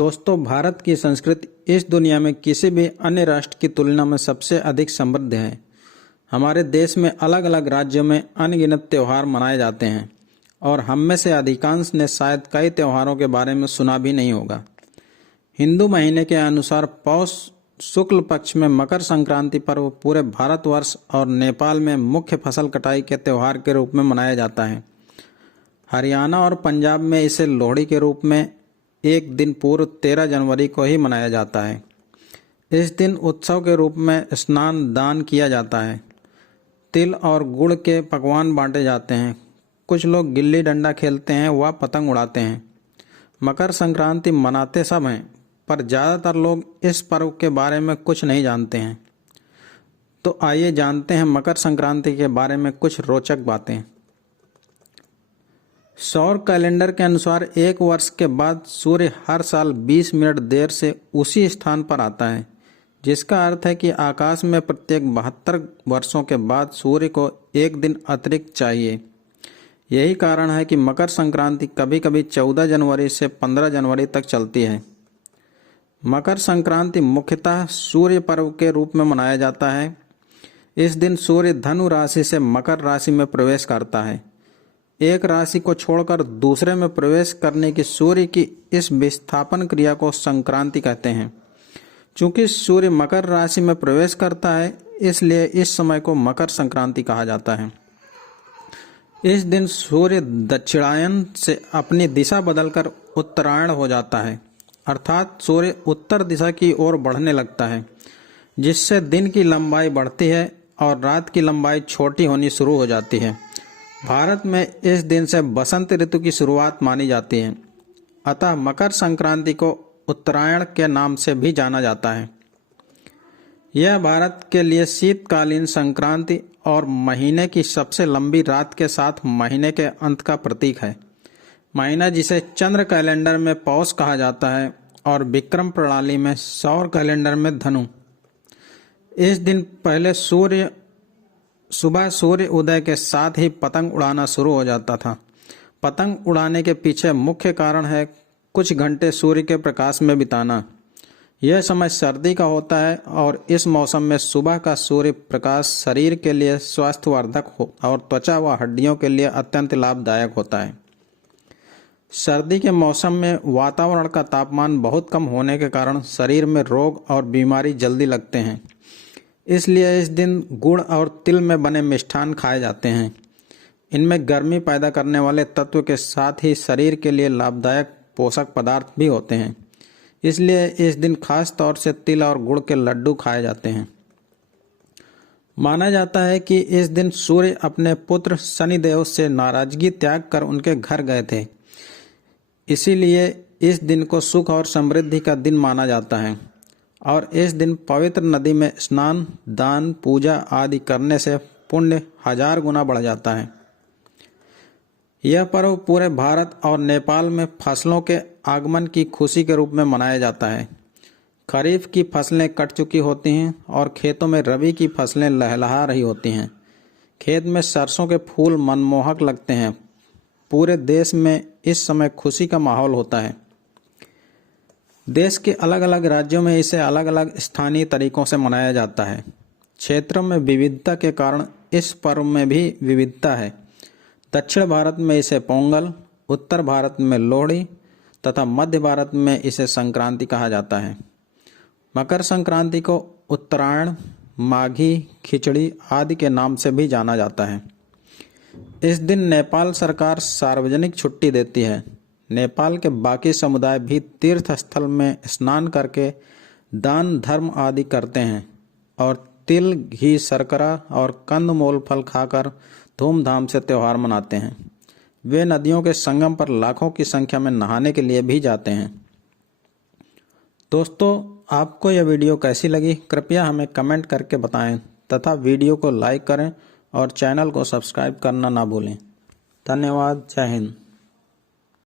दोस्तों, भारत की संस्कृति इस दुनिया में किसी भी अन्य राष्ट्र की तुलना में सबसे अधिक समृद्ध है। हमारे देश में अलग अलग राज्यों में अनगिनत त्यौहार मनाए जाते हैं और हम में से अधिकांश ने शायद कई त्योहारों के बारे में सुना भी नहीं होगा। हिंदू महीने के अनुसार पौष शुक्ल पक्ष में मकर संक्रांति पर्व पूरे भारतवर्ष और नेपाल में मुख्य फसल कटाई के त्यौहार के रूप में मनाया जाता है। हरियाणा और पंजाब में इसे लोहड़ी के रूप में एक दिन पूर्व 13 जनवरी को ही मनाया जाता है। इस दिन उत्सव के रूप में स्नान दान किया जाता है। तिल और गुड़ के पकवान बांटे जाते हैं। कुछ लोग गिल्ली डंडा खेलते हैं व पतंग उड़ाते हैं। मकर संक्रांति मनाते सब हैं, पर ज़्यादातर लोग इस पर्व के बारे में कुछ नहीं जानते हैं। तो आइए जानते हैं मकर संक्रांति के बारे में कुछ रोचक बातें। सौर कैलेंडर के अनुसार एक वर्ष के बाद सूर्य हर साल 20 मिनट देर से उसी स्थान पर आता है, जिसका अर्थ है कि आकाश में प्रत्येक 72 वर्षों के बाद सूर्य को एक दिन अतिरिक्त चाहिए। यही कारण है कि मकर संक्रांति कभी कभी 14 जनवरी से 15 जनवरी तक चलती है। मकर संक्रांति मुख्यतः सूर्य पर्व के रूप में मनाया जाता है। इस दिन सूर्य धनु राशि से मकर राशि में प्रवेश करता है। एक राशि को छोड़कर दूसरे में प्रवेश करने की सूर्य की इस विस्थापन क्रिया को संक्रांति कहते हैं। चूंकि सूर्य मकर राशि में प्रवेश करता है, इसलिए इस समय को मकर संक्रांति कहा जाता है। इस दिन सूर्य दक्षिणायन से अपनी दिशा बदलकर उत्तरायण हो जाता है, अर्थात सूर्य उत्तर दिशा की ओर बढ़ने लगता है, जिससे दिन की लंबाई बढ़ती है और रात की लंबाई छोटी होनी शुरू हो जाती है। भारत में इस दिन से बसंत ऋतु की शुरुआत मानी जाती है। अतः मकर संक्रांति को उत्तरायण के नाम से भी जाना जाता है। यह भारत के लिए शीतकालीन संक्रांति और महीने की सबसे लंबी रात के साथ महीने के अंत का प्रतीक है। महीना जिसे चंद्र कैलेंडर में पौष कहा जाता है और विक्रम प्रणाली में सौर कैलेंडर में धनु। इस दिन पहले सुबह सूर्य उदय के साथ ही पतंग उड़ाना शुरू हो जाता था। पतंग उड़ाने के पीछे मुख्य कारण है कुछ घंटे सूर्य के प्रकाश में बिताना। यह समय सर्दी का होता है और इस मौसम में सुबह का सूर्य प्रकाश शरीर के लिए स्वास्थ्यवर्धक हो और त्वचा व हड्डियों के लिए अत्यंत लाभदायक होता है। सर्दी के मौसम में वातावरण का तापमान बहुत कम होने के कारण शरीर में रोग और बीमारी जल्दी लगते हैं। इसलिए इस दिन गुड़ और तिल में बने मिष्ठान खाए जाते हैं। इनमें गर्मी पैदा करने वाले तत्व के साथ ही शरीर के लिए लाभदायक पोषक पदार्थ भी होते हैं। इसलिए इस दिन खास तौर से तिल और गुड़ के लड्डू खाए जाते हैं। माना जाता है कि इस दिन सूर्य अपने पुत्र शनिदेव से नाराजगी त्याग कर उनके घर गए थे। इसीलिए इस दिन को सुख और समृद्धि का दिन माना जाता है और इस दिन पवित्र नदी में स्नान दान पूजा आदि करने से पुण्य 1000 गुना बढ़ जाता है। यह पर्व पूरे भारत और नेपाल में फसलों के आगमन की खुशी के रूप में मनाया जाता है। खरीफ की फसलें कट चुकी होती हैं और खेतों में रबी की फसलें लहलहा रही होती हैं। खेत में सरसों के फूल मनमोहक लगते हैं। पूरे देश में इस समय खुशी का माहौल होता है। देश के अलग अलग राज्यों में इसे अलग अलग स्थानीय तरीकों से मनाया जाता है। क्षेत्रों में विविधता के कारण इस पर्व में भी विविधता है। दक्षिण भारत में इसे पोंगल, उत्तर भारत में लोहड़ी तथा मध्य भारत में इसे संक्रांति कहा जाता है। मकर संक्रांति को उत्तरायण, माघी, खिचड़ी आदि के नाम से भी जाना जाता है। इस दिन नेपाल सरकार सार्वजनिक छुट्टी देती है। नेपाल के बाकी समुदाय भी तीर्थ स्थल में स्नान करके दान धर्म आदि करते हैं और तिल, घी, शर्करा और कंदमूल फल खाकर धूमधाम से त्यौहार मनाते हैं। वे नदियों के संगम पर लाखों की संख्या में नहाने के लिए भी जाते हैं। दोस्तों, आपको यह वीडियो कैसी लगी कृपया हमें कमेंट करके बताएं तथा वीडियो को लाइक करें और चैनल को सब्सक्राइब करना ना भूलें। धन्यवाद। जय हिंद।